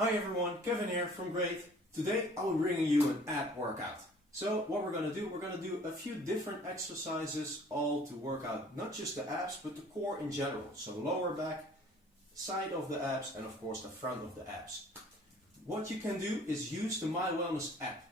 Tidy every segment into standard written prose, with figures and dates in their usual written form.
Hi everyone, Kevin here from Great. Today I will bring you an ab workout. So what we're going to do a few different exercises all to work out not just the abs but the core in general. So lower back, side of the abs and of course the front of the abs. What you can do is use the MyWellness app.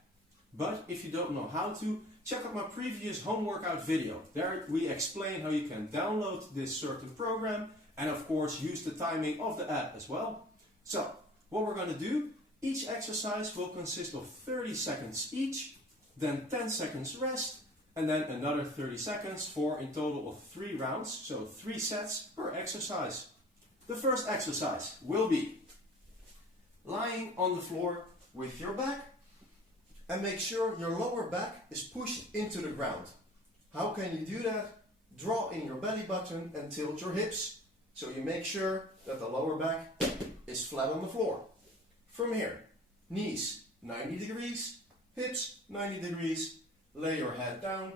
But if you don't know how to, check out my previous home workout video. There we explain how you can download this certain program and of course use the timing of the app as well. So what we're going to do, each exercise will consist of 30 seconds each, then 10 seconds rest, and then another 30 seconds for in total of 3 rounds, so 3 sets per exercise. The first exercise will be lying on the floor with your back, and make sure your lower back is pushed into the ground. How can you do that? Draw in your belly button and tilt your hips, so you make sure that the lower back is flat on the floor. From here, knees 90 degrees, hips 90 degrees, lay your head down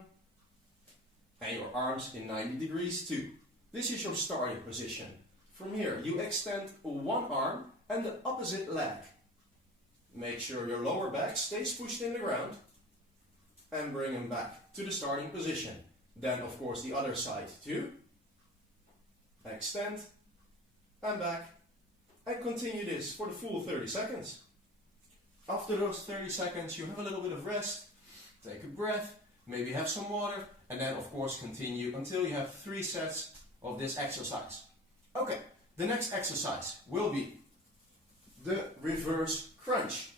and your arms in 90 degrees too. This is your starting position. From here, you extend one arm and the opposite leg. Make sure your lower back stays pushed in the ground and bring them back to the starting position. Then of course the other side too. Extend and back. And continue this for the full 30 seconds. After those 30 seconds you have a little bit of rest, take a breath, maybe have some water, and then of course continue until you have 3 sets of this exercise. Okay, the next exercise will be the reverse crunch.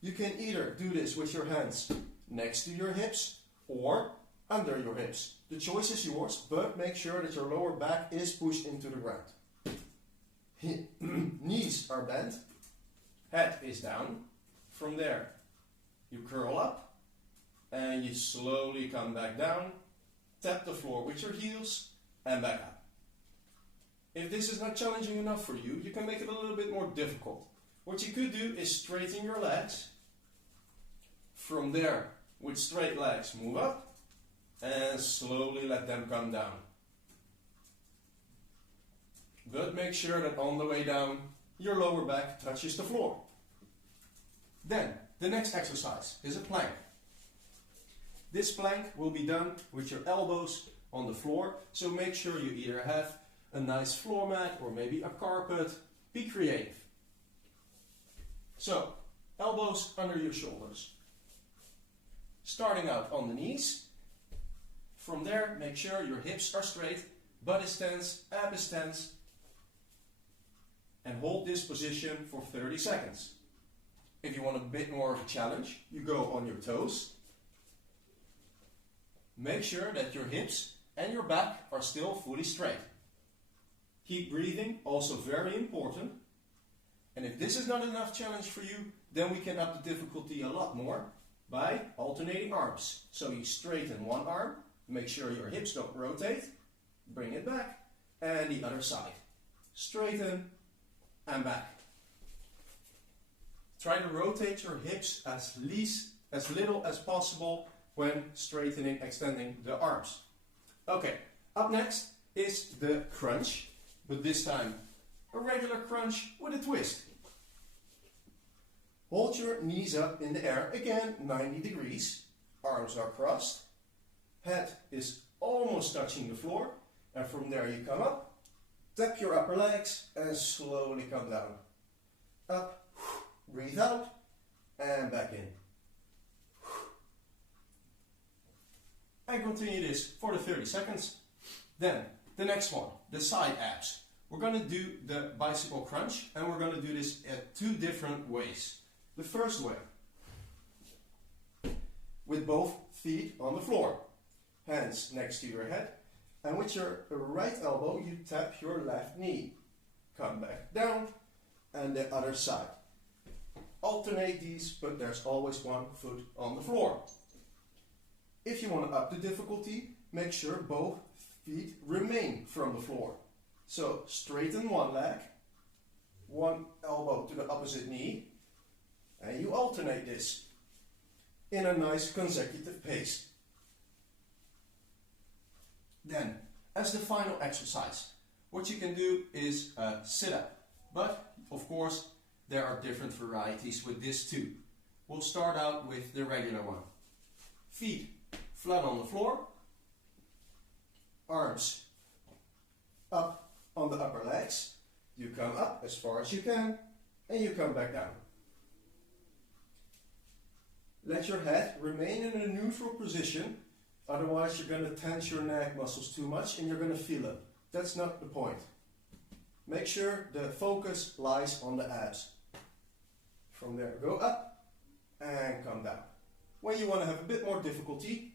You can either do this with your hands next to your hips or under your hips. The choice is yours, but make sure that your lower back is pushed into the ground. Knees are bent, head is down. From there you curl up and you slowly come back down, tap the floor with your heels and back up. If this is not challenging enough for you, you can make it a little bit more difficult. What you could do is straighten your legs. From there, with straight legs, move up and slowly let them come down. But make sure that on the way down, your lower back touches the floor. Then, the next exercise is a plank. This plank will be done with your elbows on the floor, so make sure you either have a nice floor mat or maybe a carpet. Be creative. So, elbows under your shoulders. Starting out on the knees. From there, make sure your hips are straight, butt is tense, ab is tense. And hold this position for 30 seconds. If you want a bit more of a challenge, you go on your toes. Make sure that your hips and your back are still fully straight. Keep breathing, also very important. And if this is not enough challenge for you, then we can up the difficulty a lot more by alternating arms. So you straighten one arm, make sure your hips don't rotate, bring it back, and the other side. Straighten and back. Try to rotate your hips as little as possible when straightening, extending the arms. Okay, up next is the crunch, but this time a regular crunch with a twist. Hold your knees up in the air, again 90 degrees, arms are crossed, head is almost touching the floor, and from there you come up, tap your upper legs and slowly come down. Up, breathe out, and back in. And continue this for the 30 seconds. Then, the next one, the side abs. We're going to do the bicycle crunch, and we're going to do this at 2 different ways. The first way, with both feet on the floor, hands next to your head, and with your right elbow you tap your left knee. Come back down, and the other side. Alternate these, but there's always one foot on the floor. If you want to up the difficulty, make sure both feet remain from the floor. So straighten one leg, one elbow to the opposite knee, and you alternate this in a nice consecutive pace. Then, as the final exercise, what you can do is sit up. But, of course, there are different varieties with this too. We'll start out with the regular one. Feet flat on the floor, arms up on the upper legs. You come up as far as you can and you come back down. Let your head remain in a neutral position, otherwise you're going to tense your neck muscles too much and you're going to feel it. That's not the point. Make sure the focus lies on the abs. From there, go up and come down. When you want to have a bit more difficulty,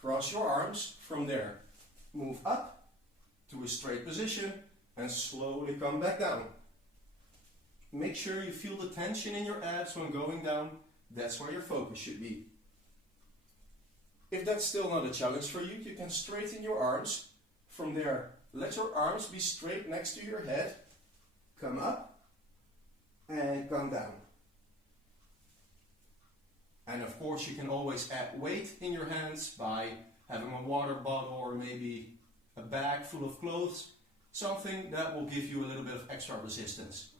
cross your arms. From there, move up to a straight position and slowly come back down. Make sure you feel the tension in your abs when going down. That's where your focus should be. If that's still not a challenge for you, you can straighten your arms. From there, let your arms be straight next to your head. Come up and come down. And of course, you can always add weight in your hands by having a water bottle or maybe a bag full of clothes. Something that will give you a little bit of extra resistance.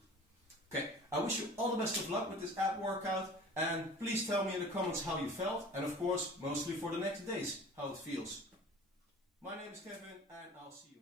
Okay, I wish you all the best of luck with this ab workout. And please tell me in the comments how you felt. And of course, mostly for the next days, how it feels. My name is Kevin and I'll see you.